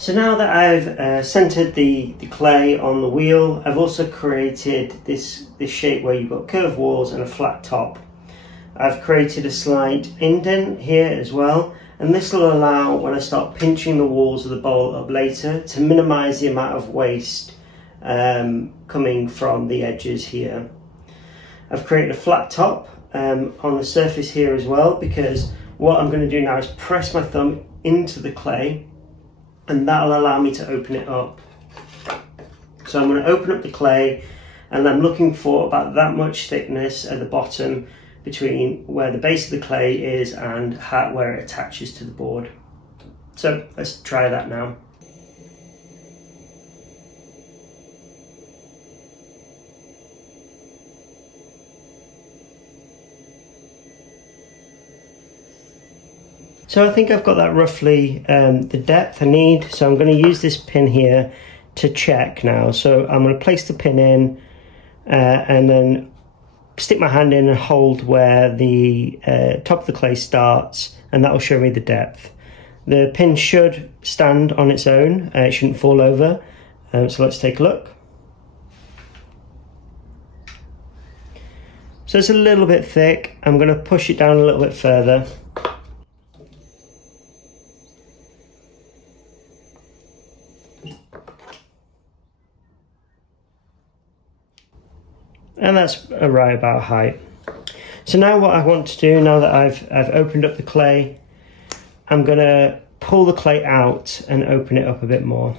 So now that I've centered the clay on the wheel, I've also created this shape where you've got curved walls and a flat top. I've created a slight indent here as well, and this will allow, when I start pinching the walls of the bowl up later, to minimize the amount of waste coming from the edges here. I've created a flat top on the surface here as well, because what I'm going to do now is press my thumb into the clay, and that'll allow me to open it up. So I'm going to open up the clay, and I'm looking for about that much thickness at the bottom between where the base of the clay is and where it attaches to the board. So let's try that now. So I think I've got that roughly the depth I need, so I'm going to use this pin here to check now. So I'm going to place the pin in and then stick my hand in and hold where the top of the clay starts, and that will show me the depth. The pin should stand on its own, it shouldn't fall over, so let's take a look. So it's a little bit thick. I'm going to push it down a little bit further. And that's right about height. So now what I want to do, now that I've opened up the clay, I'm going to pull the clay out and open it up a bit more.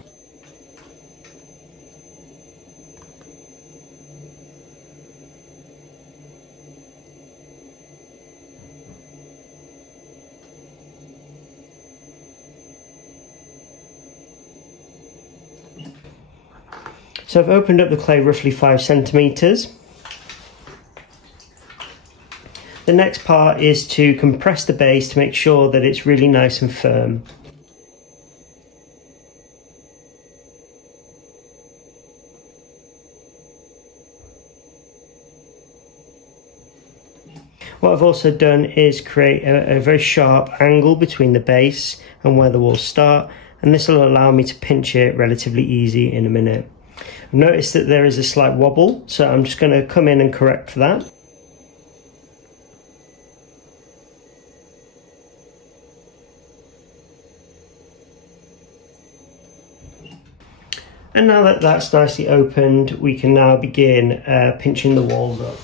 So I've opened up the clay roughly 5 centimeters. The next part is to compress the base to make sure that it's really nice and firm. What I've also done is create a very sharp angle between the base and where the walls start, and this will allow me to pinch it relatively easy in a minute. I've noticed that there is a slight wobble, so I'm just going to come in and correct that. And now that that's nicely opened, we can now begin pinching the walls up.